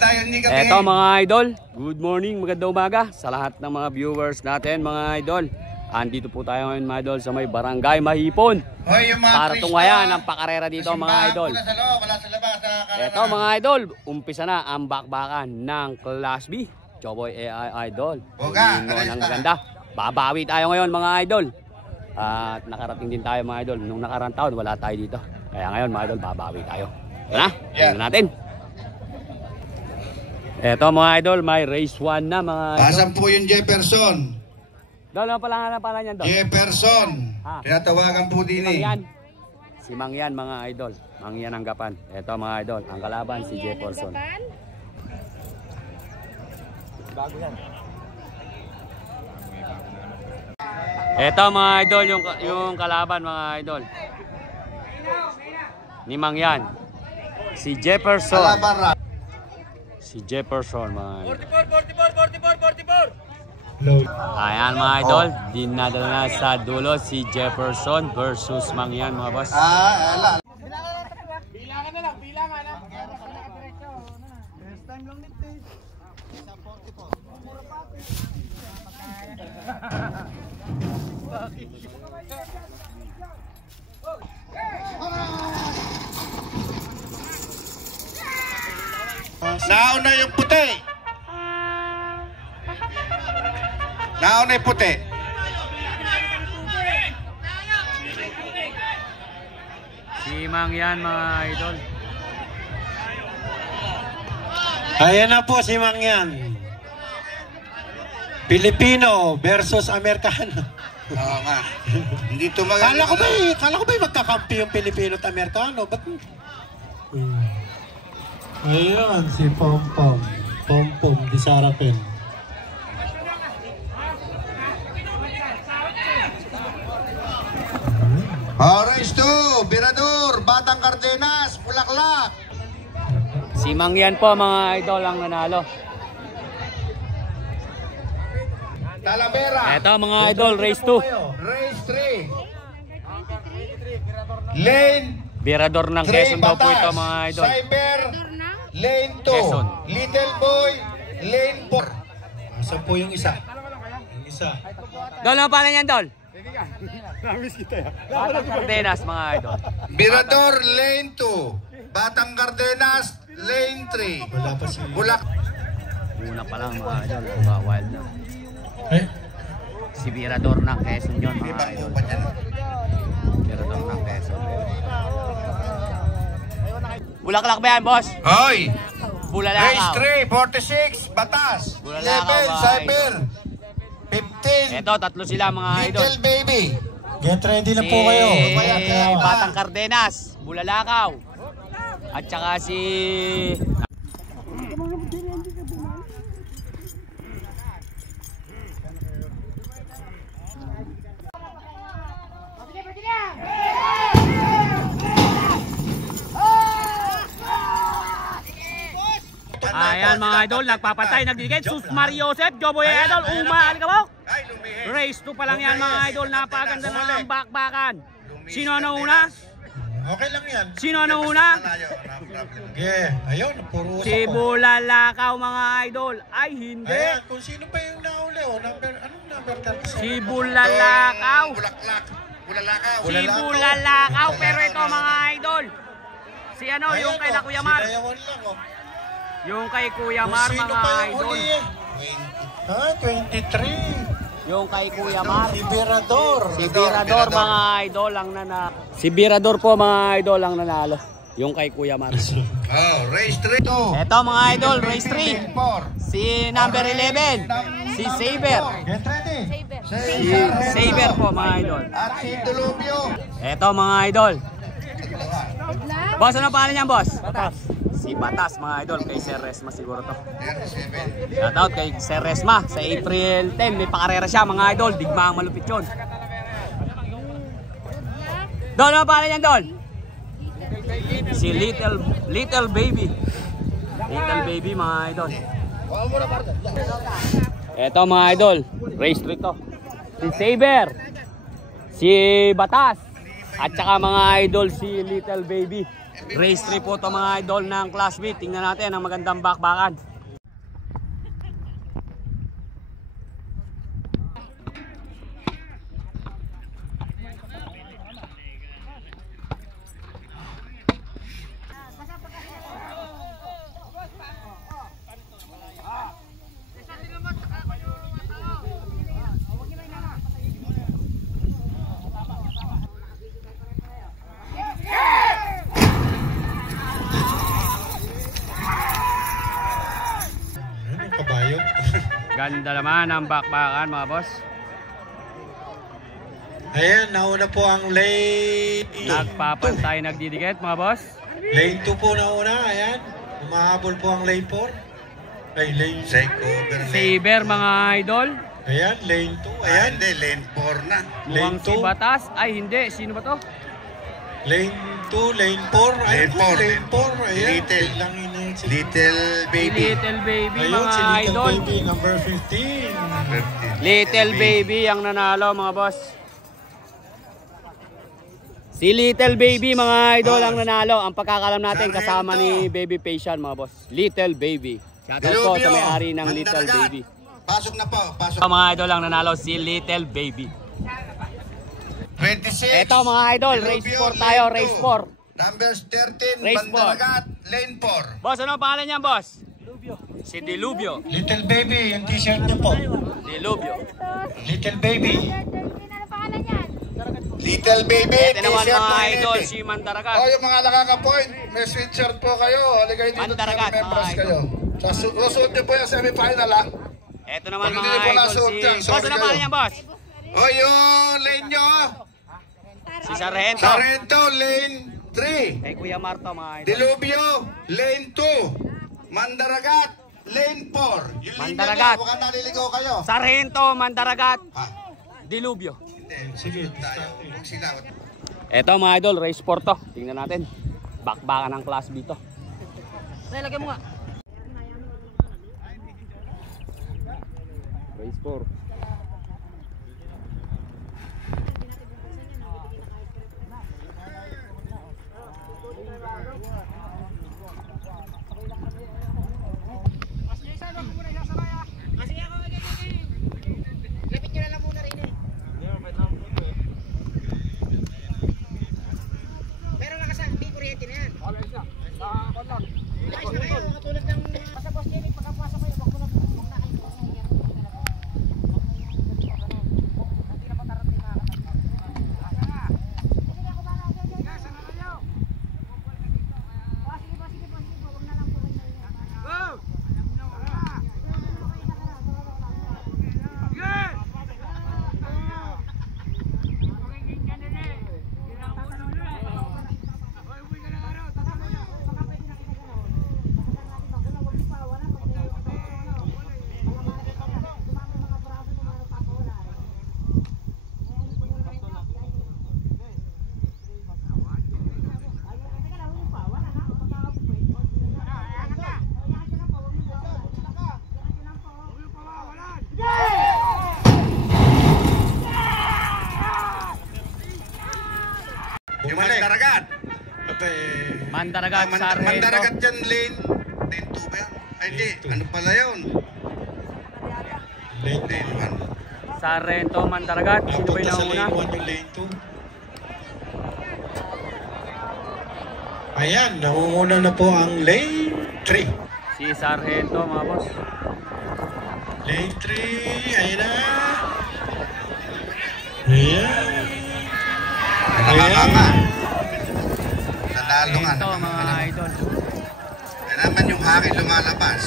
tayo ni gabi. Eto mga idol, good morning, magandang umaga sa lahat ng mga viewers natin mga idol. Andito po tayo ngayon mga idol sa may barangay Mahipon. Hoy, yung mga para tungayan ang pakarera dito mga idol. Wala sa loob, wala sa labas. Eto mga idol, umpisa na ang bakbakan ng Class B. Choboy AI Idol. Boga, ng ganda. Babawi tayo ngayon mga idol. At nakarating din tayo mga idol. Nung nakarang taon wala tayo dito. Kaya ngayon mga idol, babawi tayo. Ito na, tingnan natin. Eto mga idol, may race 1 na mga idol. Asan po yung Jefferson? Dolo pala nga pala niyan, Dol. Jefferson. Tinatawagan po din eh. Si Mangyan mga idol. Mangyan ang gapan. Eto mga idol, ang kalaban si Jefferson. Bago yan. Eto mga idol, yung kalaban mga idol. Ni Mangyan. Si Jefferson. Si Jefferson mga idol. 44. Ayan mga idol, dinadala na sa dulo si Jefferson versus Mangyan mga boss. Ala. Bilangan na lang, bilangan na. First time lang nito eh. Sa 44. Mura pa. Nauna yung puti. Nauna yung puti. Si Mangyan mga idol. Ayan na po si Mangyan. Pilipino versus Amerikano. Oo nga. Hindi tumagal. Kala ko ba magkakampi yung Pilipino at Amerikano? Ba't? Ayan, si Pompom. Pompom, di Sarapin. Race 2, Birador, Batang Cardenas, Bulaklak. Si Mangyan po mga idol ang nanalo. Talavera. Eto mga idol, race 2. Race 3. Lane Birador ng 3, Quezon daw po Batas. ito mga idol. Cyber. Lane 2. Quezon. Little Boy. Lane 4. Asan po yung isa? Yung isa. Dol, ano pala niyan, Dol? Batang Cardenas mga idol. Birador, Lane 2. Batang Cardenas, Lane 3. Wala pa si... Bulak. Una pa lang mga idol, wild na. Eh? Si Birador ng Quezon yun mga idol. Birador ng Quezon. Bulaklak ba yan, boss? Hoy! Bulalakaw. Race 3, 46, Batas. Bulalakaw, 11, mga Cyber. 15, Eto, tatlo sila mga idol. Little Baby. Get ready na po kayo. Batang Cardenas, Bulalakaw. At saka si... Ayan mga idol, nagpapatay, nagdigit. Sus Mario Joseph, Joboy Idol, alikabok. Race 2 pa lang yan mga idol, napaganda na ang bakbakan. Sino na una? Okay lang yan. Sino na una? Okay, ayun, puro Si Bulalakaw mga idol. Ay hindi. Ayan, kung sino pa yung nauli o, anong number 36? Si Bulalakaw. Bulaklak. Bulalakaw. Si Bulalakaw, pero ito mga idol. Si ano, yung kay na Kuya Mar. Sinayawan lang o. Yung kay Kuya Mar Sino mga pa yung idol. uli eh? 23. Yung kay Kuya Mar. Si Birador. Si Birador mga idol ang nanalo. Si Birador po mga idol ang nanalo. Yung kay Kuya Mar. Oh, race 3. Eto mga idol, race 3. Si number 11, si Saber. Get ready. Si Saber po mga idol. At si Dolubio. Eto mga idol. Boss, ano pangalan niyan, boss? Batas. Si Batas mga idol, kay Sir Resma siguro to. 37. Shoutout kay Sir Resma. Sa April 10, may pakarera siya mga idol. Digma ang malupit yun. Dol, ano pangalan niyan, Dol? Si Little Baby. Little Baby mga idol. Eto mga idol, race 3 to. Si Saber. Si Batas. At saka mga idol si Little Baby. Race 3 po to mga idol ng Class B. Tingnan natin ang magandang bakbakan. Kabayo. Ganda naman ang bakbakan mga boss. Ayan, nauna po ang lane. Nagpapantay, nagdidikit mga boss. Lane 2 po nauna, ayan. Umahabol po ang lane 4. Ay, lane Saber mga idol. Ayan, lane 2. Ayan, Hindi, lane 4 na. Mukhang Lane si 2. Batas. Ay hindi, sino ba to? Lane 2, lane 4. Lane 4. Lane 4. Ayan, Little. biglang ina- Little baby. Little Baby Ayun, mga si Little idol. Baby, number 15. Little Baby ang nanalo mga boss. Si Little Baby mga idol ang nanalo. Ang pagkakalam natin kasama ni Baby Patient mga boss. Little Baby. Shoutout po sa may-ari ng Little Baby. Pasok na po. Pasok. Mga idol ang nanalo si Little Baby. 26. Eto mga idol, race 4 tayo, race 4. Numbers 13, Race Bandaragat, lane 4. Boss, ano ang pangalan niyan, boss? Si Dilubyo. Little Baby, yung t-shirt niyo po. Dilubyo. Little Baby. Little baby, Ito naman t-shirt mga na idol, init. si Mandaragat. Yung mga nakaka-point, may sweatshirt po kayo. Halika dito Mandaragat, members mga kayo. Susuot niyo po yung semi-final ha. Ito naman Pag mga hindi po idol, nasuot yan, si... sorry Boss, ano ang kayo. pangalan niyan, boss? O yung lane nyo. Si Sargento. Sarento, lane 3. Kay Kuya Marto, mga idol. Dilubyo, lane 2. Mandaragat, lane 4. Yung Mandaragat. linya nyo, baka naliligaw kayo. Sargento, Mandaragat, Ha? Dilubyo. Sige. Tayo, huwag sila. Ito mga idol, race 4 to. Tingnan natin. Bakbakan ng Class B to. Lagyan mo nga. Race 4. Yung Mandaragat. Mandaragat, Sargento. Mandaragat yan, lane 2 ba yan? Ay, hindi. Ano pala yun? Lane Lane 1. Sargento, Mandaragat. Sino ba yung Napunta sa nauna? lane 1 yung lane 2. Ayan, nangunguna na po ang lane 3. Si Sargento mga boss. Lane 3, ayan na. Ayan. Nakakama. Nanalo nga. Ito mga idol. Yan naman yung akin lumalabas.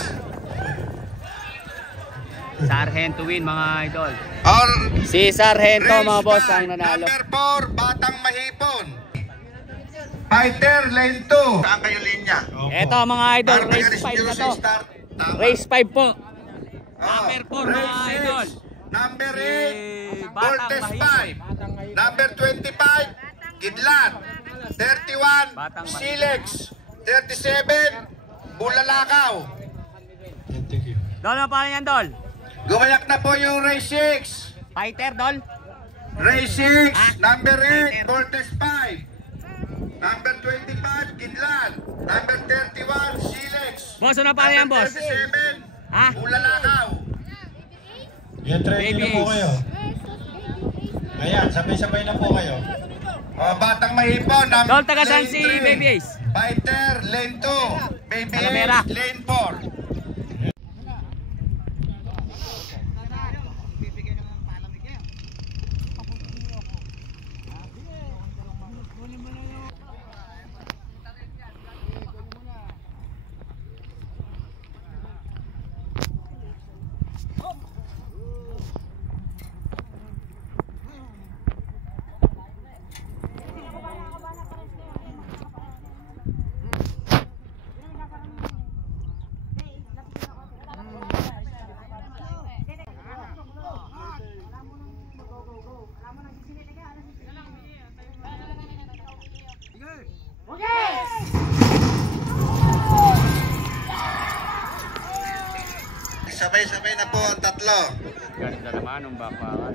Sargento win mga idol. Or Si Sargento race mga boss car, ang nanalo. Number 4, Batang Mahipon. Fighter, lane 2. Saan kayo linya? Ito mga idol, Para race magalis 5 nyo na sa to. start. Tama. Race 5 po. Oh, Number 4 mga race idol. 6. Number Si 8, Batang Voltes Mahipon. 5. Number 25, Kidlat. 31, Batang Mahipon. Silex. 37, Bulalakaw. Thank you. Dol, ano pa yan, Dol? Gumayak na po yung race 6. Fighter, Dol? Race 6, Ah, number 8, Fighter. Voltes 5. Number 25, Kidlat. Number 31, Silex. Boss, ano pa yan, boss? 37, Ha? Bulalakaw. Get ready Baby na po Ace. kayo. Ayan, sabay-sabay na po kayo. Batang Mahipon, Dol, taga saan lane si 3. Baby Ace? Fighter, lane 2. Baby Talavera. Ace, lane 4. Sabay-sabay na po ang tatlo. Ganda naman ng bakbakan.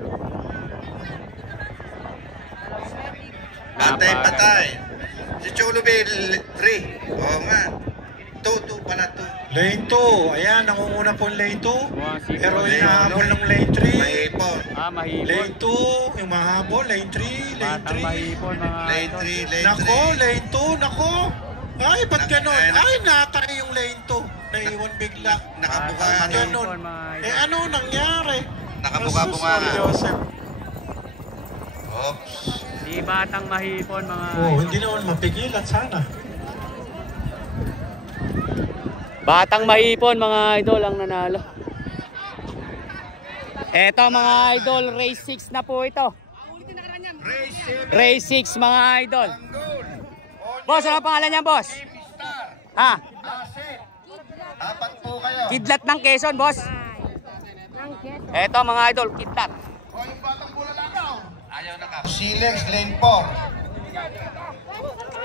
Patay-patay. Si Cholubil, 3. Oo nga. 2 pala 2. Lane 2. Ayan, nangunguna po yung lane 2. Pero Lane hinahabol ng lane 3. Mahipon. Mahipon. Lane 2, yung mahabol. Lane 3, lane Batang 3. mahipon, mga Lane idol. 3, lane 3. Nako, lane 2, nako. Ay, ba't ganon? Ay, Ay, natay yung lane 2. Naiwan bigla. Nakabuka Batang ano. Ganon. mahipon, mga idol. Eh, ano nangyari? Nakabuka-buka Asus, nga. Joseph. Oops. Si Batang mahipon, mga Oh, idol. hindi naman mapigilan sana. Batang mahipon, mga idol, ang nanalo. Eto, mga idol, race 6 na po ito. Race 7. Race 6, mga idol. Tanggol. Boss, ano pangalan niyan, boss? Star. Ha? Aset. Apat po kayo. Kidlat ng Quezon, boss. Eto, mga idol, kidlat. O yung batang bulalakaw. Ayaw na ka. Silex, lane 4.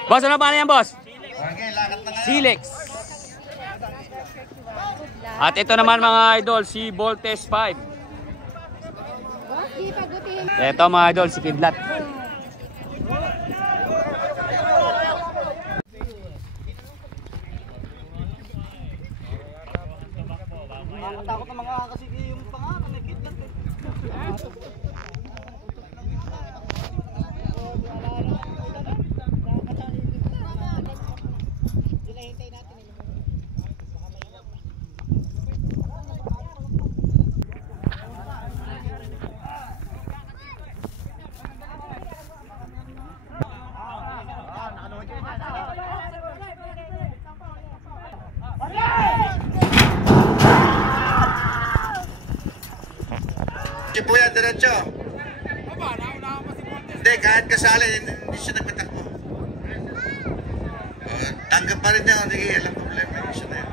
Boss, ano pangalan niyan, boss? Okay, lakad na ngayon. Silex. At ito naman, mga idol, si Voltes 5. Eto, mga idol, si Kidlat. Takot na mga kasi yung pangalan na Kidlat. Si po yan, diretso. Hindi, kahit kasali, hindi siya nagpatakbo. Tanggap pa rin niya, hindi alam problema. Hindi siya na yun.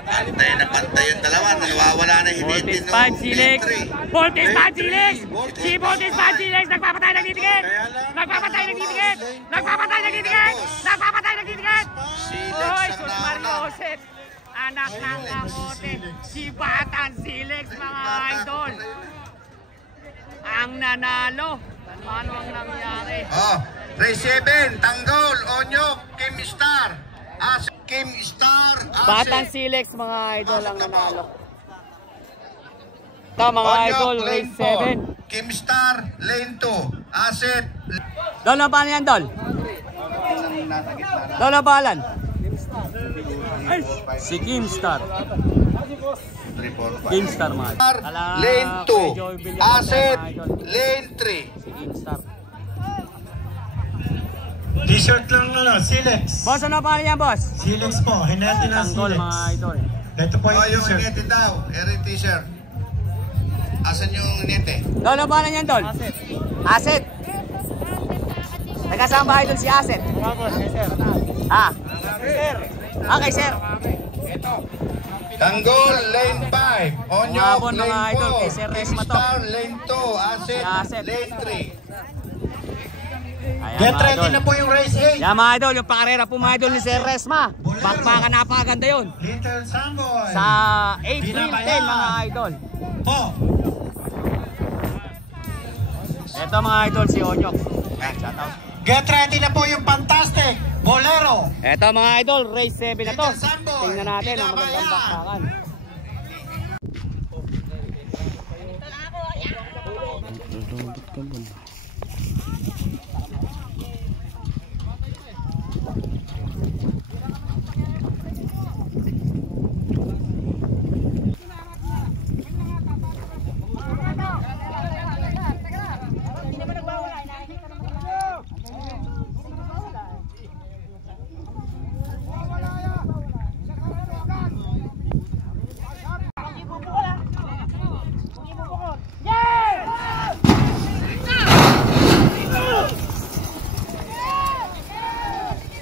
Pantay na pantay yung dalawa, nawawala na hinitin Voltes 5, Silex. Voltes 5, Silex. Si Voltes 5, Silex, nagpapatay, nagtitikit. Nagpapatay, nagtitikit. Nagpapatay, nagtitikit. Nagpapatay, nagtitikit. Silex Oy, ang Sus nauna. Mariosep. Anak ng kamote. Si Batang Silex, mga idol. Ang nanalo. Paano ang nangyari? Oh, race 7, Tanggol, Onyok, Kim Star. Kim Star, Batang Silex, mga idol, ang nanalo. Ito, mga idol, race 7. Kim Star, lane 2. Asset. Dol, na paano yan, Dol? Dol, na pahalan? Si Kimstar. 3, 4, 5. Kimstar, mga idol. Ala, Lane kay Joey 2. Villanueva, Asset. mga idol. Lane 3. Si Kimstar. T-shirt lang Silex. Boss, ano paano yan, boss? Silex po, hinati ng Tanggol, Silex. mga idol. Ito po Oh, yung yung t-shirt. inete daw. Eri t-shirt. Asan yung inete? Dol, ano paano yan, Dol? Asset. Nagkasama ba idol si Asset? Ha? Ah, kay sir. Tanggol, lane 5. Onyok, Umabon, mga lane idol, 4. kay Sir Resma to. Star, lane 2. Asset, Asset. lane 3. Ayan, Get mga ready idol. na po yung race 8. Yan, mga idol, yung pakarera po, mga idol, ni Sir Resma. Bakbakan, napakaganda yun. Little Samboy. Sa April 10, mga idol. Po. Ito, mga idol, si Onyok. Ayan, shoutout. Get ready na po yung Fantastic Bolero. Eto mga idol, race 7 na to. Little Samboy, Tingnan natin ang magandang Pinabayan. bakbakan.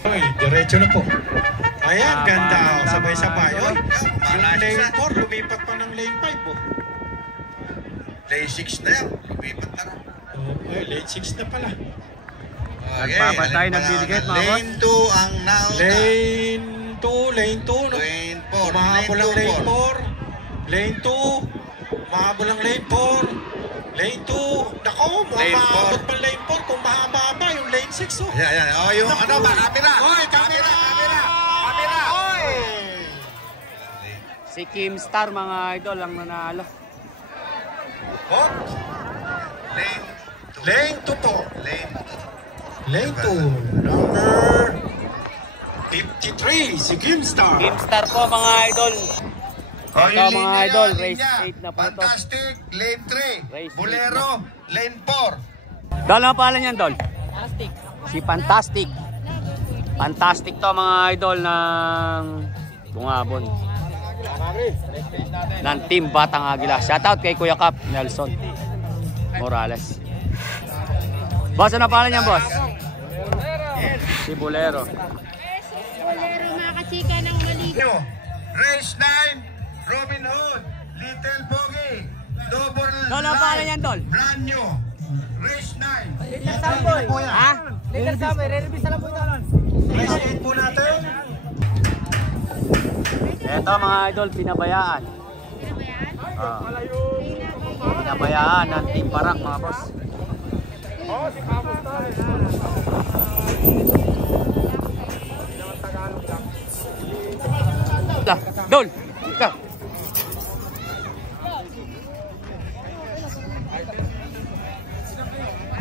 Oy, diretso na po. Ayan, ganda. Sabay-sabay. Oy, yung lane 4, lumipat pa ng lane 5 po. Lane 6 na yan. Lumipat na rin. Oy, lane 6 na pala. Nagpapatay, nagbibigay, mga boss. Lane 2 ang nauna. Lane 2, lane 2. No? Lane 4. Umahabol ang lane 4. Lane 2. Umahabol ang lane 4. Lane 2. Nako, Lane umahabol 4. pa lane 4 kung mahaba-haba yung lane 6. Oh. Yan, yan. Oh, yung ano ba? Kamera. Oy, camera! Kamera. Oy! Si Kim Star mga idol ang nanalo. Oh, Lane lane 2 po. Lane Lane 2. Number 53, si Gimstar. Kim Star po mga idol. Ito mga idol, race 8 na po ito. Fantastic. Lane 3. Race Bolero. Lane 4. Dol, ano pangalan yan, Dol? Si Fantastic. Fantastic to mga idol ng Bungabon. Ng Team Batang Agila. Shoutout kay Kuya Cap Nelson Morales. Boss, ano pangalan yan, boss? Si Bolero. Bolero, mga kachika ng maligo. Race 9. Robin Hood. Little Bogey. Double Dol, ano pangalan yan, Dol? Brand new. Race 9. Little Samboy. Ha? Little Samboy, re-revisa lang po ito. Race 8 po natin. Ito mga idol, pinabayaan. Ah. Pinabayaan ng Team Barak mga boss. Dol, ikaw.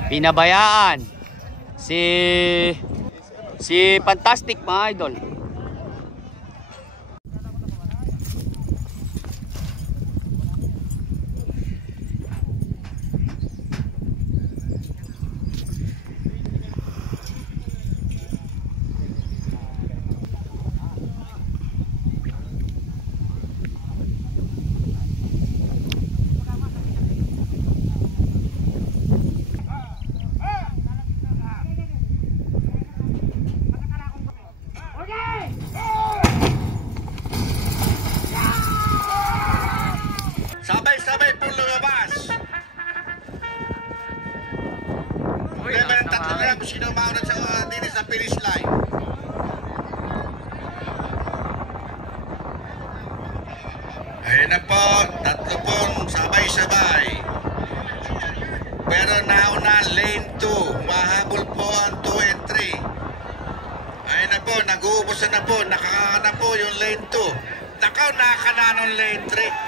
Pinabayaan si Fantastic mga idol. Sabay-sabay po lumabas. Problema ng tatlo na lang kung sino mauna sa finish line. Ayun na po, tatlo pong sabay-sabay. Pero nauna lane 2, mahabol po ang 2 and 3. Ayun na po, nag-uubos na po, nakakana po yung lane 2. Nakaw, nakakana ng lane 3.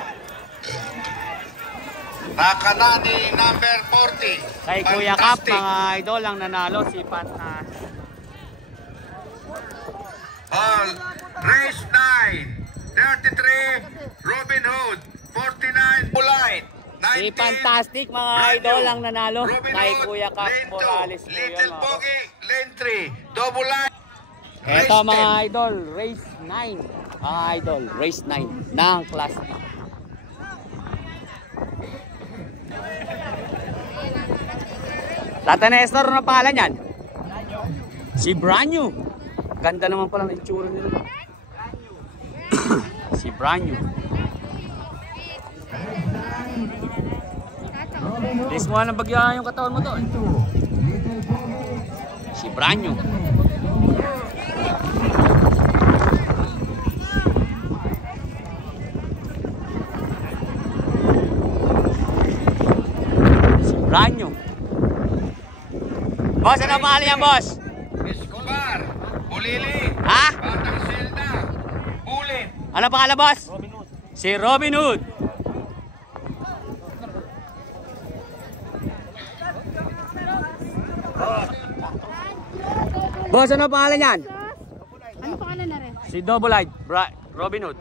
Nakakana ni number 40. Kay Kuya Cap mga idol ang nanalo si Fantastic. All race 9, 33, Robin Hood, 49, Polite, 19, Si Fantastic mga idol ang nanalo Robin kay Hood, Kuya Cap lane 2, Morales po Little yan, mga boss. Bogey, lane 3, Double Line, Ito race mga 10. idol, race 9. Mga idol, race 9 ng Class D. Tata Nestor, ano pangalan yan? Si Branyo. Ganda naman pala ng itsura nila. Si Branyo. Please mo nang bagyan yung katawan mo to. Si Branyo. Si Branyo. Boss, ano pangalan niyan, boss? Escobar. Bulili. Ha? Batang Selda. Bullet. Ano pangalan, boss? Si Robin Hood. Boss, ano pangalan niyan? Ano pangalan na rin? Si Double Eyed Robin Hood.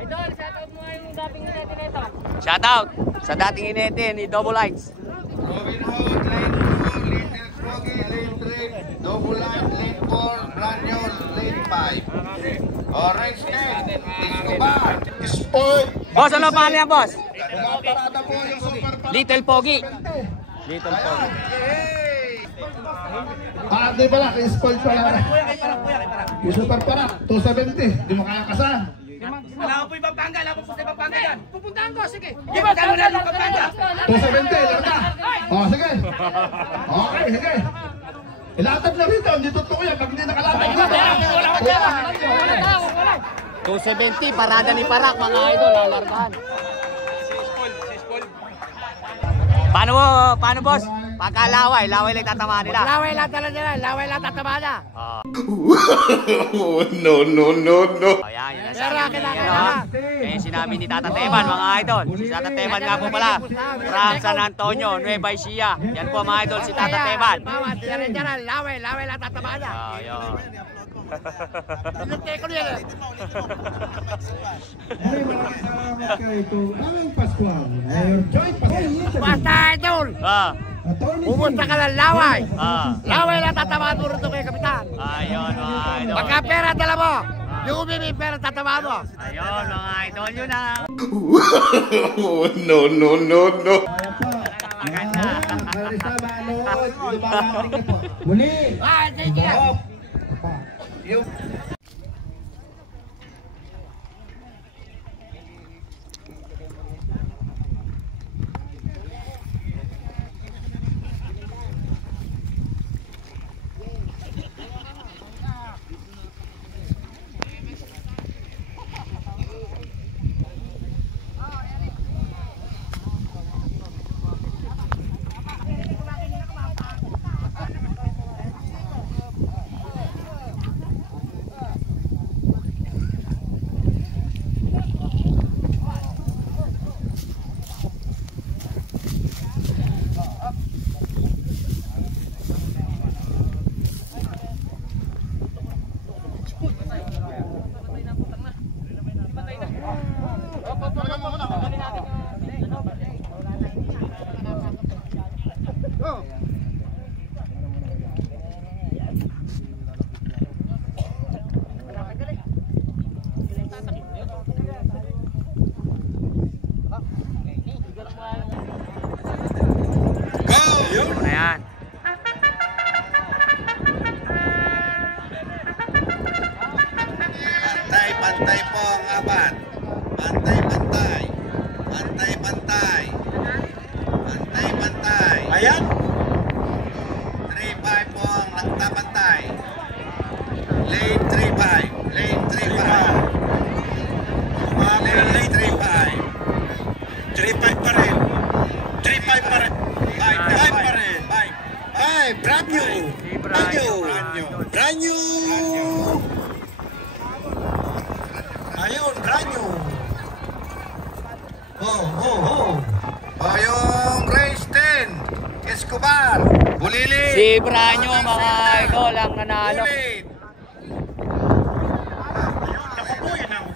Idol, shoutout mo nga yung dating natin ito. Shoutout sa dating inete ni Double Eyes. Robin Hood, lane 2, Little Froggy, lane 3, Double Line, lane 4, Branyol, lane 5. Orange 10, Escobar. Sport. Boss, ano pangalan niyan, boss? Parada po yung super para. Little Pogi. Little Pogi. Di pala, kay sport pala. Yung super para, 270. Di mo kaya kasan. Alam po yung Pampanga, alam po sa Pampanga yan. Pupuntahan ko, sige. Di ba gano'n na yung Pampanga? 270, larga. Sige. Okay, sige. Ilatag na rito, hindi totoo yan. Pag hindi nakalatag dito. 270, parada ni Parak, mga idol, lalargahan. Paano boss? Pagkalaway, laway lang tatamaan nila. Laway lang talaga nila, laway lang tatama na. No. Ayan, yun ang sabi ni, kaya sinabi ni Tata Teban, mga idol. Si Tata Teban nga po pala, from San Antonio, Nueva Ecija. Yan po mga idol, si Tata Teban. Bawat, dyan, laway lang tatama na. Ayun. Pinutay ko niya. Basta idol, pumunta ka ng laway. Laway lang tatama mo rito kay Kapitan. Ayun, mga idol. Pagka pera dala mo, yung umimi pera tatama mo. Ayun, mga idol, yun na. No. Muli. Sige. Ayan. Pantay po ang abat. Pantay. Ayan. 3-5 po ang nagtapantay. Lane 3-5. Lane 3-5 pa rin. 3-5 pa rin. 5 pa rin. 5. Brand new. Ayun, brand new. O yung race 10. Escobar. Bulili. Si Branyo, mga idol, ang nanalo. Bulit. Naku po, yun ang.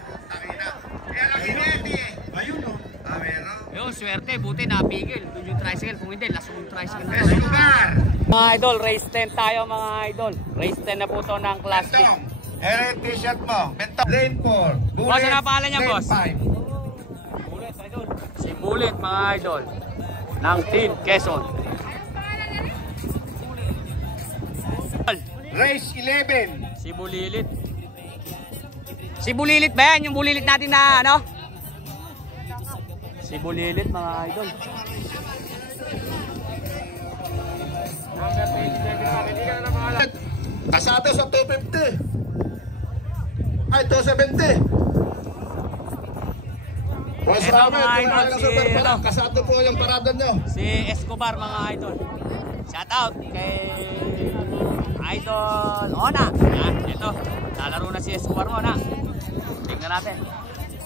Kaya lang hinedi. Ayun o. Meron. Yun, swerte, buti napigil. Doon yung tricycle, kung hindi, lasong yung tricycle. Escobar. Mga idol, race 10 tayo, mga idol. Race 10 na po to ng Class D. Bentong. Ere t-shirt mo. Bentong. Lane 4. Boss, ano ang pangalan niya, boss? Lane 5. Si Bullet, mga idol, ng Team Quezon. Race 11. Si Bulilit. Si Bulilit ba yan? Yung Bulilit natin na ano? Si Bulilit, mga idol. Kasado sa 250. Ay, 270. Boss Ito, Ramel, mga idol, kumain ng super si- pala. Kasado po yung parada nyo. Si Escobar, mga idol. Shout out kay Idol Ona. Yan, ito. Lalaro na si Escobar mo na. Tingnan natin.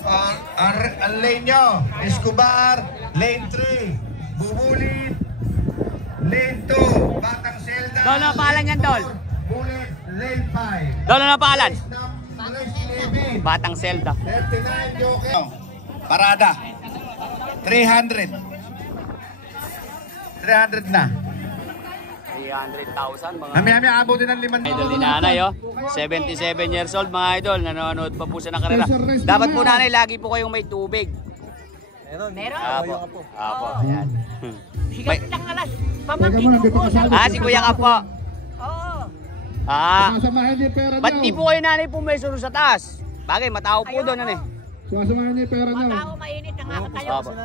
Ang lane nyo, Escobar, lane 3, Bubulit, lane 2, Batang Selda, Dol, ano pangalan yan, Dol? Bullet, lane 5. Dol, ano pangalan? Race 11, Batang Selda. 39 Joker. Parada. 300. 300 na. 300,000 mga Hami-hami, abot din ng 5. idol ni nanay, oh. 77 years old mga idol. Nanonood pa po siya ng karera. Dapat po nanay, lagi po kayong may tubig. Meron? Apo. Ayan. May... si Kuya ka po. Oo. Sumasamahan niya yung pera Ba't niyo. di po kayo nanay pumeso sa taas? Bagay, matao po doon, ano eh. Sumasamahan niya yung pera niyo. mainit ang nakatayo. Apo.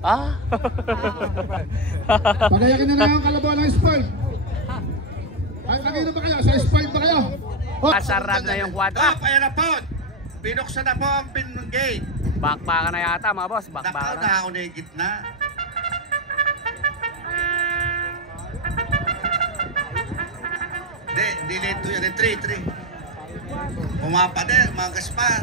Ah? Pagayakin na lang ang kalabaw ng spoiled. Ay, nagino ba kayo? Sa spoiled ba kayo? Kasarad na yung kwadra. Ayan na po. Binuksan na po ang pin gate. Bakbakan na yata mga boss. Nakaw Bakbakan na na. ako na yung gitna. Di lane 2 yan. 3. Pumapa din, magas pa.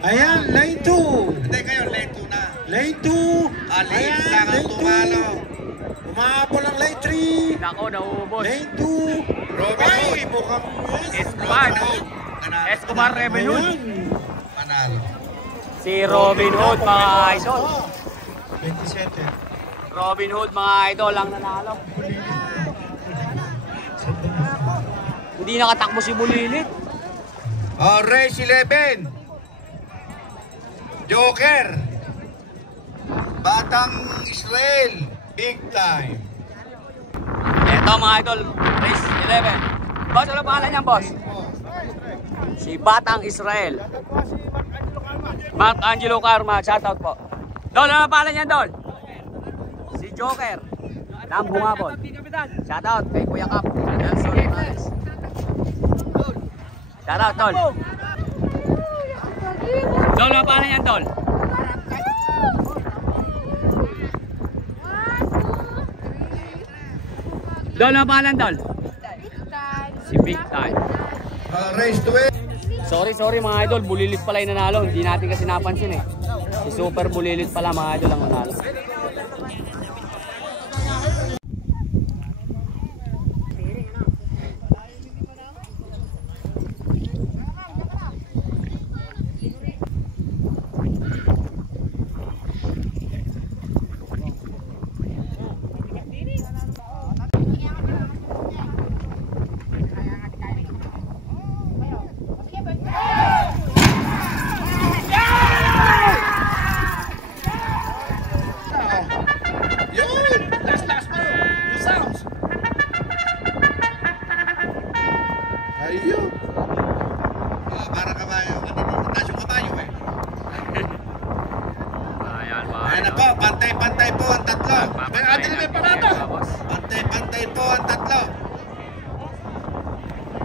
Ayan, lane 2. Hindi kayo, lane 2 na. Lane 2. Ayan, lang ang tumalo. Umabol ang lane 3. Nako, nauubos. Lane 2. Robin Ay, Hood. mukhang Escobar. Panalo. Escobar Revenue. Ayan. Panalo. Si Robin Hood mga idol. 27. Robin Hood mga idol ang nanalo. Hindi nakatakbo si Bulilit. Oh, race 11. Joker. Batang Israel. Big time. Eto mga idol, race 11. Boss, ano pangalan niyan, boss? Si Batang Israel. Mark Angelo Carma, shoutout po. Dol, ano pangalan niyan, Dol? Si Joker. Ng Bungabon. Shoutout kay Kuya Cap. Nelson Reyes. Shoutout, Dol. Dol, ano pangalan niyan, Dol? Dol, ano pangalan, Dol? Si Big Time. Race 12. Sorry mga idol, Bulilit pala yung nanalo. Hindi natin kasi napansin eh. Si Super Bulilit pala mga idol ang nanalo. Ayun. Para kabayo. Taas yung kabayo eh. Ayan mga Ayan na po, pantay-pantay po ang tatlo. Atin na parada. Pantay-pantay po ang tatlo.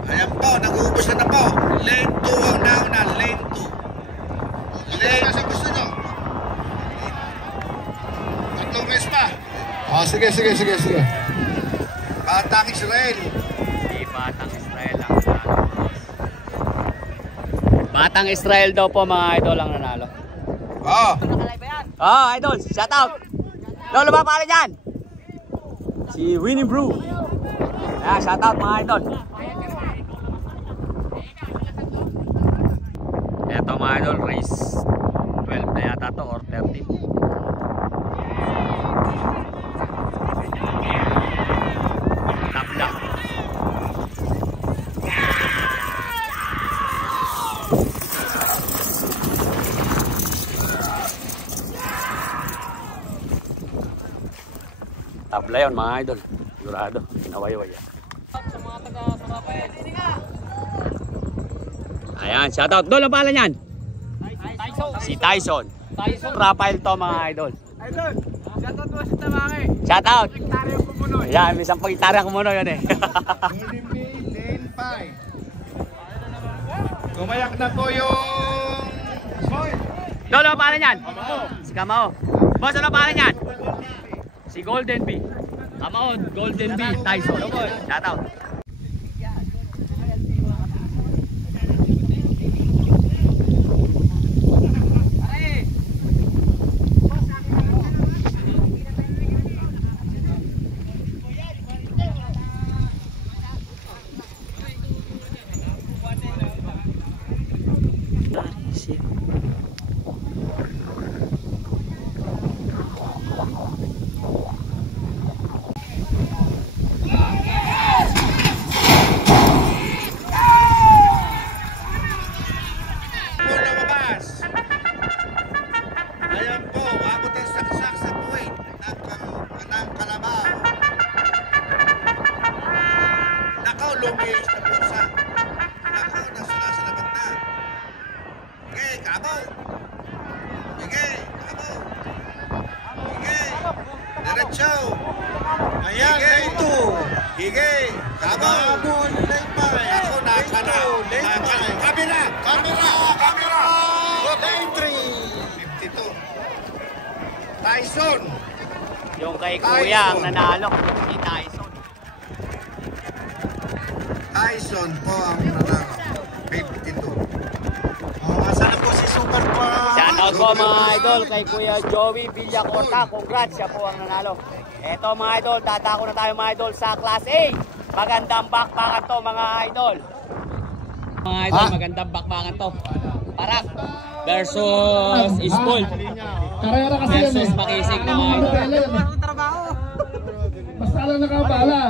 Ayan po, nag-uubos na po. Lane 2 ang nauna, lane 2. Lane sa gusto nyo. Tatlong race pa. Sige. Batang Israel. Si Batang Israel ang nanalo. Batang Israel daw po mga idol ang nanalo. Oh. Idol, shout out. Lolo ba pala dyan? Si Winnie Brew. Shout out mga idol. Eto mga idol, race 12 na yata to or 13. Tabla. Tabla yun mga idol. Sigurado. Naway-way yan. Ayan, shoutout. Dol, ang pangalan yan? Si Tyson. Rafael to mga idol. Idol, shoutout mo si Tamake. Shoutout. Tario Kumunoy. Ayan, may isang pag-itarang kumuno yun eh. Lane 5. Kumayak na po yung... Dol, ang pangalan yan? Si Kamao. Boss, ano pangalan yan? Si Golden Bee. Kamaon, Golden Bee, Tyson. Shout out. Ayan, lane 2. Higay! Habol, lane 5. Ako nakana! Kamera! Lane 3. 52. Tyson! Yung kay Kuya ang nanalo. Si Tyson. Tyson po ang nanalo. 52. Asa na po si Super pa? Shout out po mga idol kay Kuya Joey Villacorta. Congrats, siya po ang nanalo. Eto mga idol, dadako na tayo mga idol sa Class A. Magandang bakbakan to mga idol. Mga idol, magandang bakbakan to. Parak versus Spoil Karera kasi yan versus eh. Makisig mga idol. Basta lang nakabala.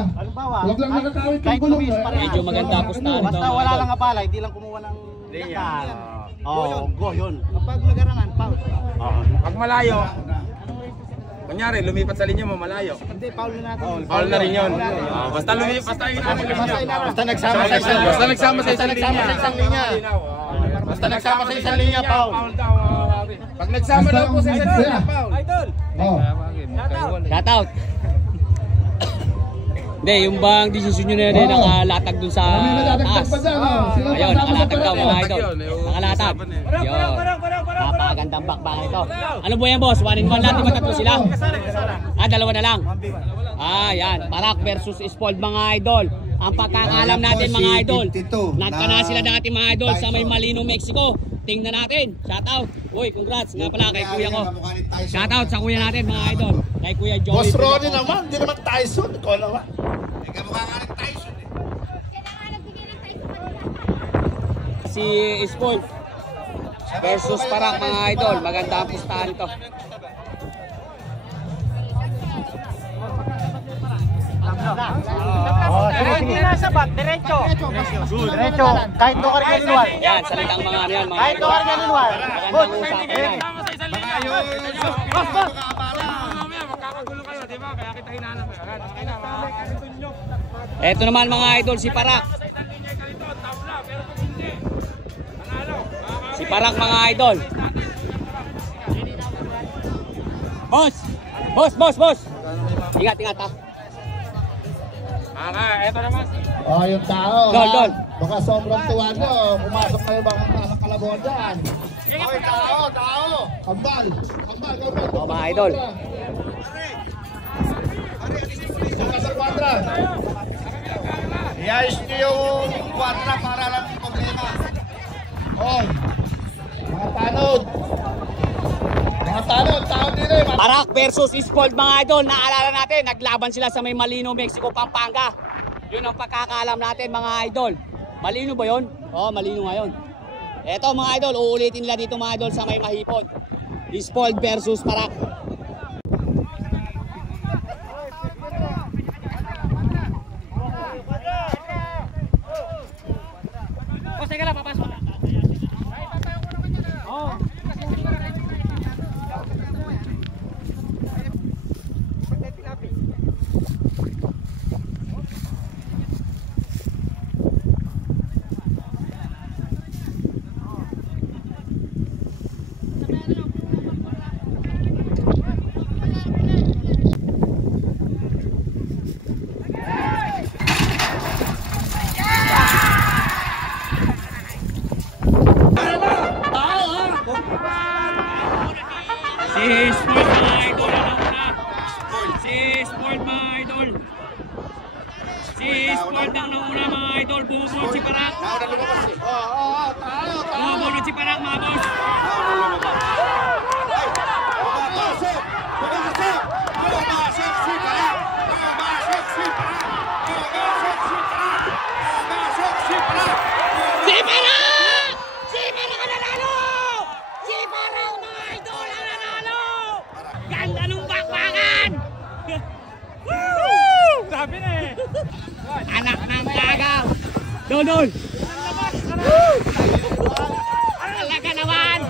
Huwag lang nakakawit yung gulong. Medyo maganda pustahan to. Basta wala lang abala, hindi lang kumuha ng dakal. Go yun. Kapag nagarangan, foul. Pag malayo, kunyari, lumipat sa linya mo, malayo. Hindi, foul na natin. Foul na rin yun. Basta lumipat, basta nagsama sa isang Basta nagsama sa isang linya. Basta nagsama sa isang linya, foul. Pag nagsama daw po sa isang linya, foul. Oh. Shout out. Hindi, yung bang desisyon nyo na yun, nakalatag dun sa taas. Ayun, nakalatag daw mga idol. Nakalatag. Yun. Napakagandang bakbakan ito. Ano po yan boss? 1-in-1 lang, di ba tatlo sila? Dalawa na lang. Yan. Parak versus Spoiled mga idol. Ang pagkakalam natin mga idol. Nagkana sila dati mga idol sa may Malino, Mexico. Tingnan natin. Shout out. Uy, congrats nga pala kay kuya ko. Shout out sa kuya natin mga idol. Kay Kuya Joey. Boss Ronnie naman, hindi naman Tyson. Ikaw naman. Kamukha nga rin Tyson eh. Si Spoiled versus Parak mga idol. Maganda ang pustahan ito. Sige na sa bat, diretso. Diretso, kahit no kargalinwan. Yan, salitang mga ano yan mga Kahit no idol. kargalinwan. Magandang usapan yan. Ito naman mga idol, si Parak. Si Parak mga idol. Boss. Ingat ha. Eto naman. Yung tao. Gol. Baka sobrang tuwa nyo. Pumasok kayo baka nasa kalabuan dyan. Tao. Kambal. Mga idol. Saka sa kwadra. Iayos niyo yung kwadra para lang yung problema. Mga tanod. Tao din eh. Parak versus Spoiled mga idol. Naalala natin, naglaban sila sa may Malino, Mexico, Pampanga. Yun ang pagkakaalam natin mga idol. Malino ba yun? Malino nga yun. Eto mga idol, uulitin nila dito mga idol sa may Mahipon. Spoiled versus Parak. Teka lang, papasok. idol. Bumubunod si Parak. Nauna lumabas eh. Talo. Bumubunod si Parak, mga boss. Pumasok si Parak. Si Parak! Si Parak ang nanalo! Si Parak, mga idol, ang nanalo! Ganda nung bakbakan! Woo! Sabi na eh! Anak ng daga! Dodol! Woo! Talaga naman!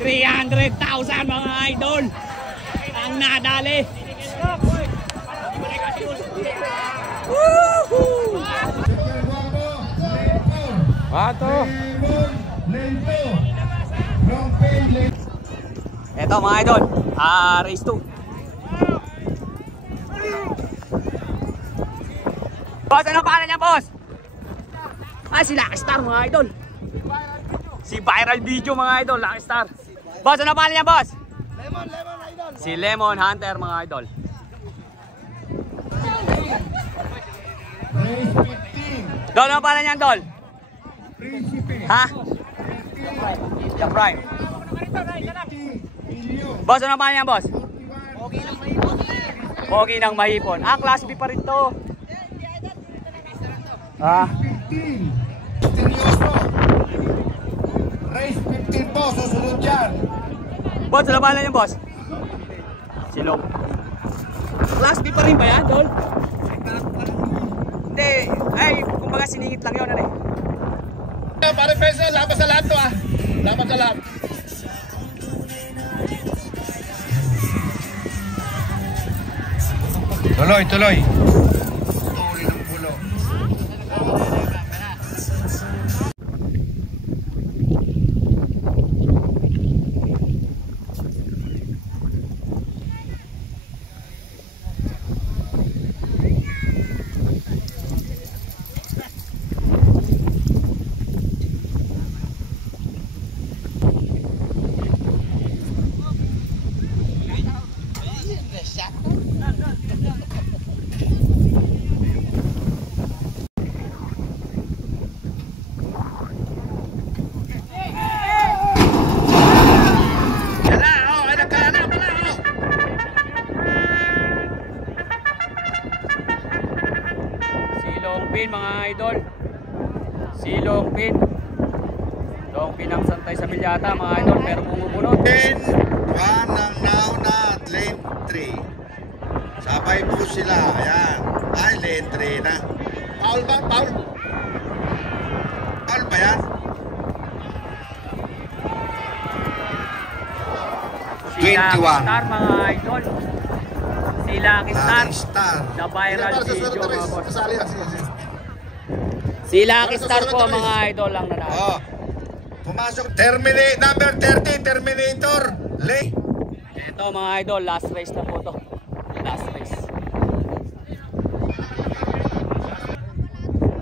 300,000 mga idol! Ang nadali! Woohoo! Bato. Eto mga idol, race 2. Boss, ano pangalan niya, boss? Si Lucky Star, mga idol. Si Viral Video, mga idol, Lucky Star. Boss, ano pangalan niya, boss? Lemon, idol. Si Lemon Hunter, mga idol. Dol, ano pangalan niya, Dol? Ha? The Prime. Boss, ano pangalan niya, boss? Pogi ng Mahipon. Class B pa rin to. Seryoso. Race 15 po, susunod yan. Boss, ano pangalan niya, boss? Silong. Class B pa rin ba yan, Dol? Hindi. Ay, kumbaga siningit lang yun, ano eh. Pare Peso, laban sa lahat to ah. Laban sa lahat. Tuloy. Tuloy ng pulo. Mga idol, si Longpin ang santay sa Milyata, mga idol, pero bumubunod. One ang nauna at lane 3. Sabay po sila. Ayan. Ay, lane 3 na. Paul ba? Paul? Paul ba yan? Si Lucky 21. Star, mga idol. Si Lucky Star, Star. the Viral Video, mga boss. Kasali yan. Sige. Si Lucky Star po, mga idol, lang nanalo. Oh. Pumasok. Number 30, Terminator. Lane. Ito, mga idol, last race na po to. Last race.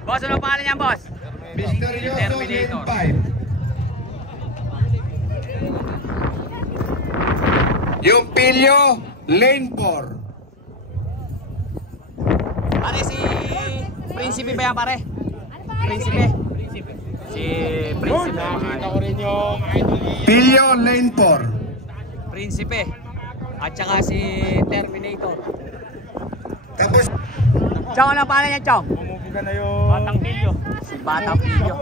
Boss, ano pangalan niyan, boss? Misteryoso Terminator. Lane 5. Yung Pilyo, Lane 4. Pare, si Prinsipe ba yan, pare? Prinsipe. Si Prinsipe, mga idol. Pilyo, Lane 4. Prinsipe. At saka si Terminator. Tapos, Chong, ano pangalan niya, Chong? Bumubuga na yung... Batang Pilyo. Si Batang Pilyo.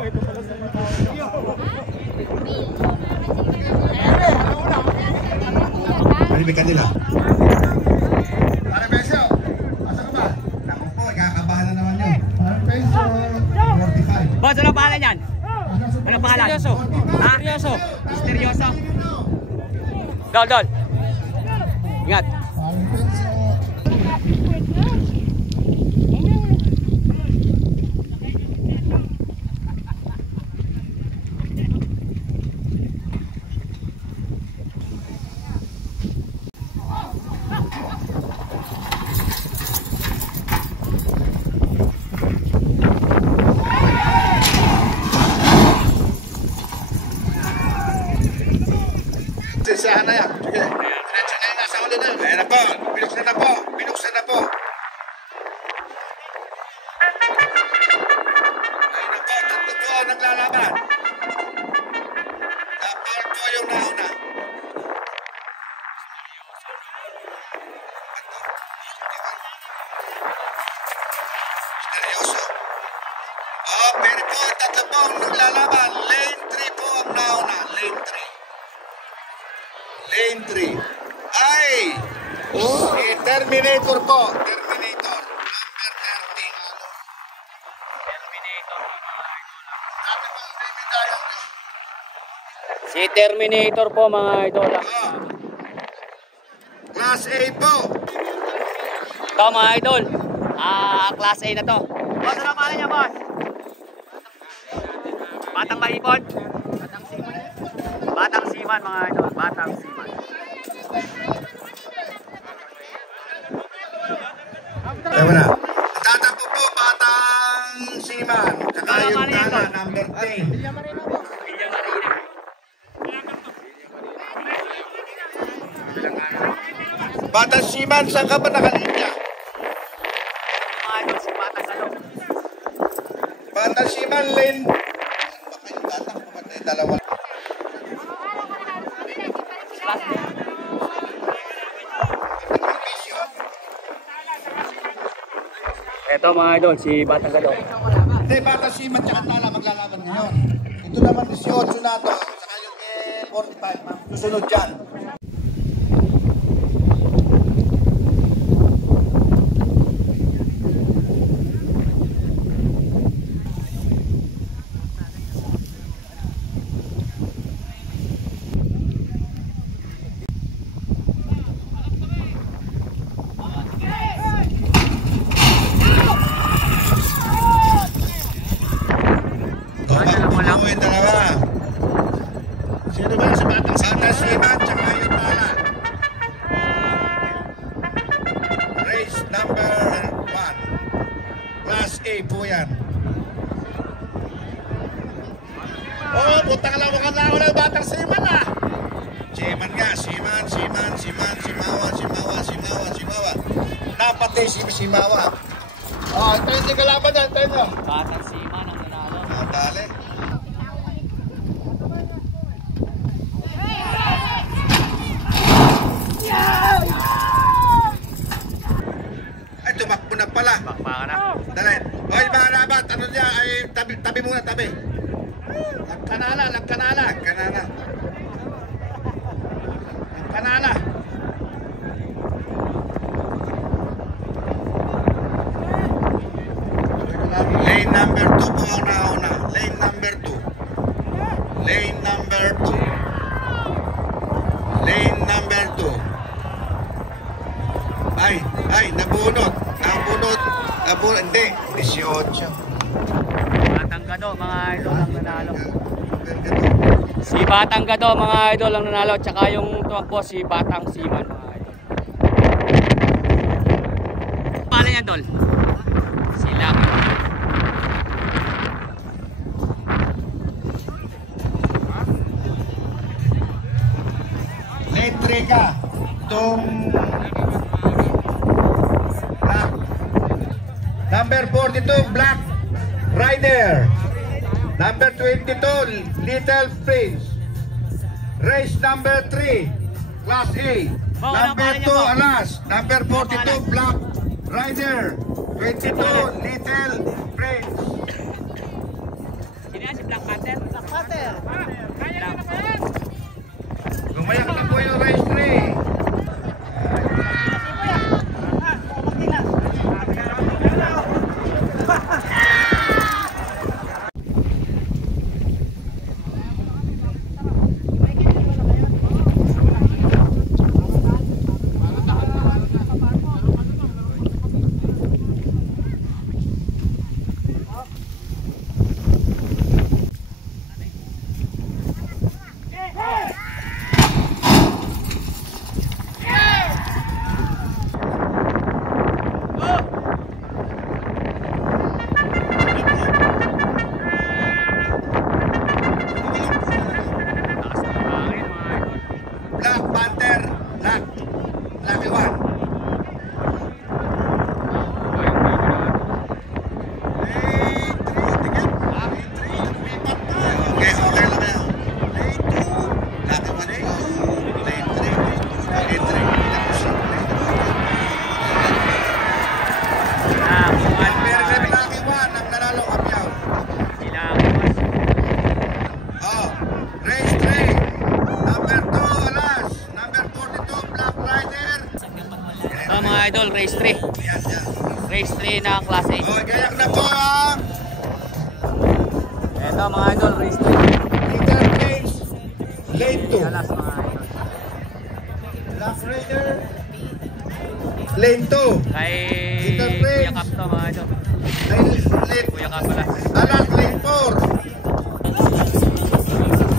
Malibig ka nila. Pare Peso, asa ka ba? Naku po, kakabahan na naman yun. Pare Peso, 45. Boss, ano pangalan niyan? Ano pangalan? Misteryoso. Ha? Misteryoso. Misteryoso. Dol. Ingat. Pare Peso. Sisiyahan na yan. Sige. Diretso na yun. Nasa uli na yun. Ayan naglalaban. Napal po yung nauna. Seryoso. Oh, pero po, tatlo po ang naglalaban. Lane 3 po ang nauna. Lane 3. Lane 3. Ay! Si Terminator po. Terminator. Number 30. Si Terminator po mga idol. Oh. Class A po. Ito mga idol. Class A na to. Boss, ano pangalan niya, boss? Batang Mahipon? Batang Siman mga idol. Batang Siman. Ewan na. Tatakbo po, Batang Siman. Saka yung tala, number 10. Villa Marina. Batang Siman, saan ka ba nakalinya? Mga idol, si Batang Gado. Batang Siman, lane. Baka yung batang pumatay, dalawa. Ito mga idol, si Batang Gado. Hindi, Batang Siman tsaka tala maglalaban ngayon. Ito naman 18 na to. Saka yung 45. Susunod dyan. Yung dalawa. Sino ba sa Batang Siman tsaka yung tala? Race number 1. Class A po yan. Oh, punta ka lang mga ako ng Batang Siman ah. Siman nga, Siman, Simawa. Napatay si Simawa. Oh, ito hindi kalaban yan, tayo no. Batang Siman ang nanalo. Dali. Ay, tumakbo na pala. Bakbaka na. Dali. Hoy, mga labat, ano niya? Ay, tabi muna, tabi. Nagkanala. Lane number 2 po ang nauna. Lane number 2. Ay, nabunot. Hindi. 18. Batang Gado, mga idol ang nanalo. Si Batang Gado, mga idol ang nanalo. Tsaka yung tumakbo, si Batang Siman, mga idol. Paano yan, Dol? Sila. Lane 3 ka. Itong black. Number 42, Black Rider. Number 22, Little Prince. Race number 3, Class A. Number 2, Alas. Number 42, Black Rider. 22, Little Prince. Sino yan, si Black Panther? Black Panther. Gumayak na po yung race 3. Number 7, Lucky 1, ang nanalo kamyaw. Oh, race 3. Number 2, Alas. Number 42, Black Rider. Ito mga idol, race 3. Yan, yan. Race 3 na class A. Oh, gayak na po ang Ito mga idol, race 3. Peter Prince, lane 2. Alas mga idol. Black Rider, lane 2. Kay Peter Prince. Kuya Cap to mga idol. Lane, Kuya Cap pala. Alas, lane 4.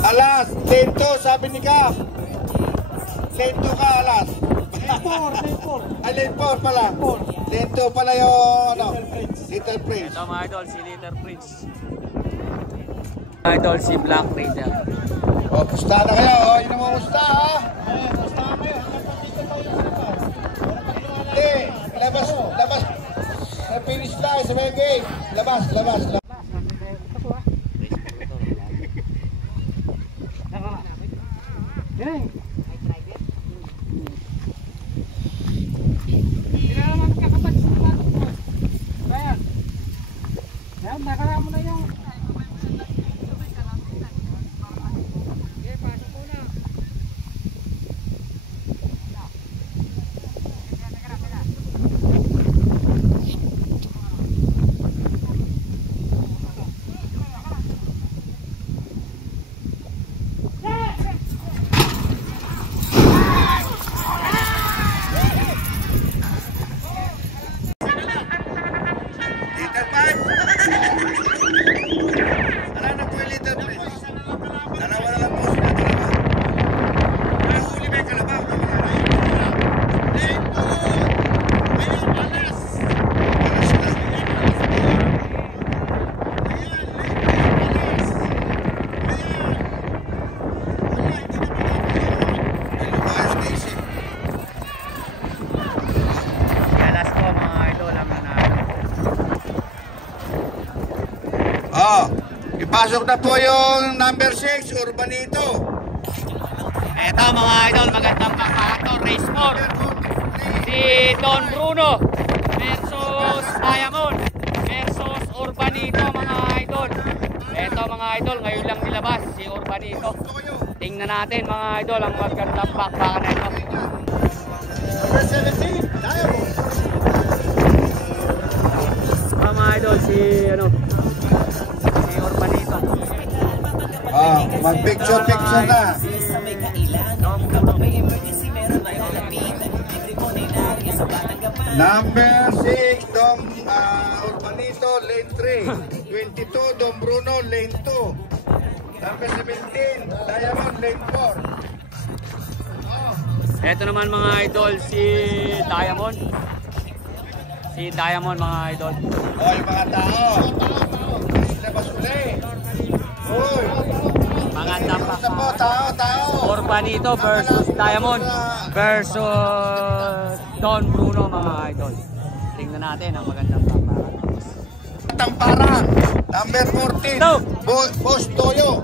Alas, lane 2, sabi ni Cap. Lane 2 ka, Alas. Lane 4 pala. Lane 2 pala yung ano, Little Prince. Ito mga idol, si Little Prince. Mga idol, si Black Raider. O, pusta na kayo. O, yun ang mga pusta, ha? Hindi, labas, labas. Sa finish line, sa may gate. Labas, labas, labas. Wala na po yung Little Prince. Dalawa na lang po sila, dalawa. Nakahuli ba yung kalabaw? Alas na. Ay, lumayas na isip. Si Alas po mga idol ang nanalo. Oh, ipasok na po yung number 6, Urbanito. Ito mga idol, magandang pagkakato. Race 4. Si Don Bruno versus Diamond versus Urbanito mga idol. Ito mga idol, ngayon lang nilabas si Urbanito. Tingnan natin mga idol ang magandang bakbakan na ito. Number 17, Diamond. Mga idol, si Urbanito. Oh, mag-picture-picture na. Number 6, Dom Urbanito, lane 3. 22, Dom Bruno, lane 2. Number 17, Diamond, lane 4. Ito naman mga idol, si Diamond. Si Diamond mga idol. Oh, yung mga tao. Labas uli. Uy. Magandang Basta po, bakbakan. tao. Urbanito versus Diamond versus Don Bruno mga idol. Tingnan natin ang magandang bakbakan. Tamparan, number 14, No. Boss Toyo.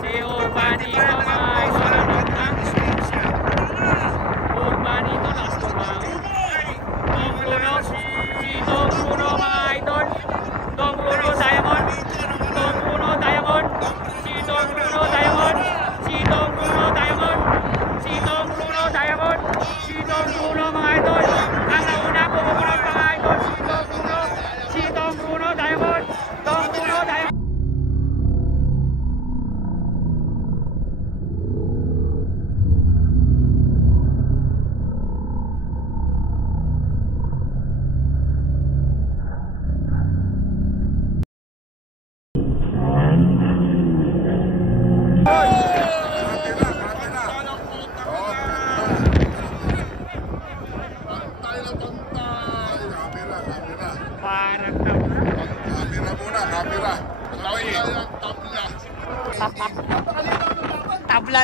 Si Urbanito mga idol.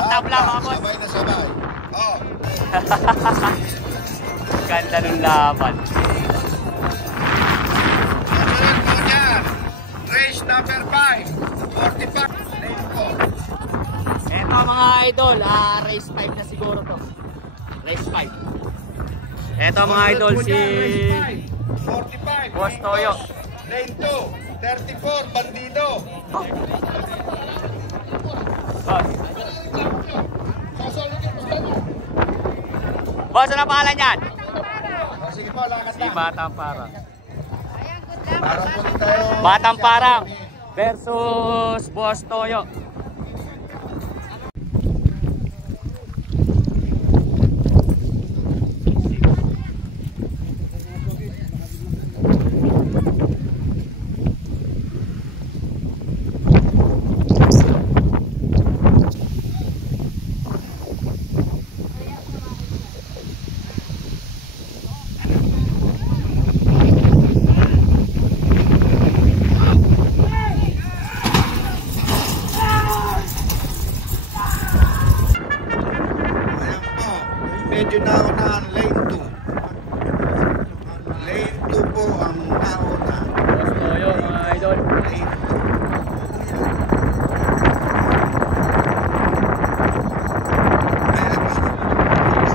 Tabla mga boss. Sabay na sabay. Oh. Ganda ng laban. Susunod po dyan. Race number 5. 45. Lane 4. Eto mga idol, race 5 na siguro to. Race 5. Eto mga idol, si 45. Boss Toyo. Lane 2. 34. Bandido. Boss. Boss, ano pangalan yan? Sige po, lakad Si Batang Parang. Parang po tayo. Batang Parang versus Boss Toyo. Medyo naunahan, lane 2. Lane 2 po ang nauna. Boss Toyo mga idol.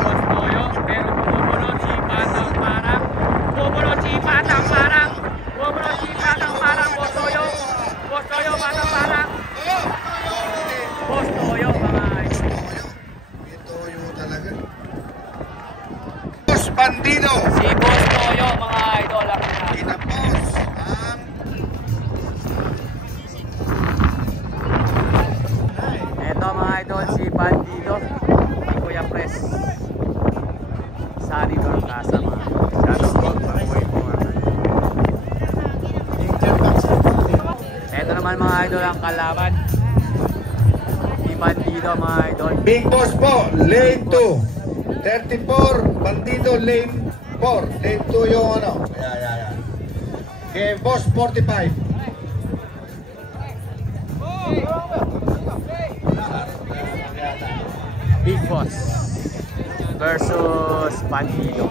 Boss Toyo, pero bumubulot si Batang Parang. Bumubulot si Batang Parang. Bumubulot si Batang Parang, Boss Toyo. Boss Toyo, Batang Parang. Boss Toyo mga idol. Ito yung talaga. Boss Bandido. Si Boss Toyo mga idol ang Kinapos ang Eto mga idol, si Bandido, si Kuya Pres. Sari ko ang kasama. Eto naman mga idol ang kalaban. Si Bandido mga idol. Big Boss po, lane 2. 34, Bandido, lane 4. Lane 2 yung ano. Yan. Okay, Boss 45. Big Boss versus Bandido.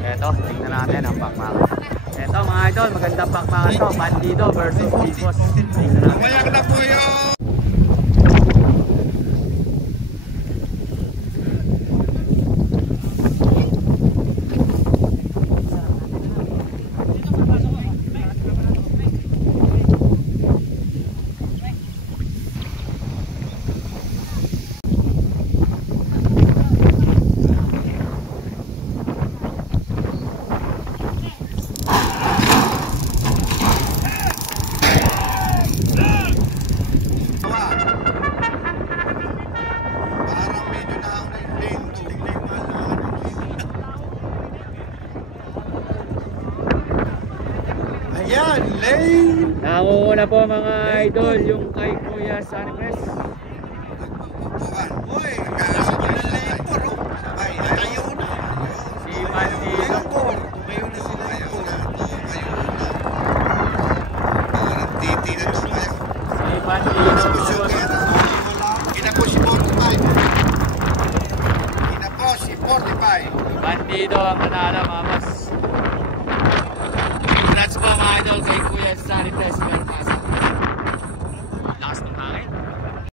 Eto, tingnan natin ang pakmakan. Eto mga idol, magandang pakmakan to. Bandido versus Big Boss. Tingnan natin. Mayak na po yung Ayan, lane. Nangunguna po mga idol yung kay Kuya Sunpress. Uy, kakasabay na lane 4, no? Sabay, tayo na. Si Bandido. Tumayo na sila. Tumayo na. Parang titi na tumayo. Si Bandido. Kinapos si 45. Kinapos si 45. Bandido ang nanalo mga boss. Congrats po mga idol kay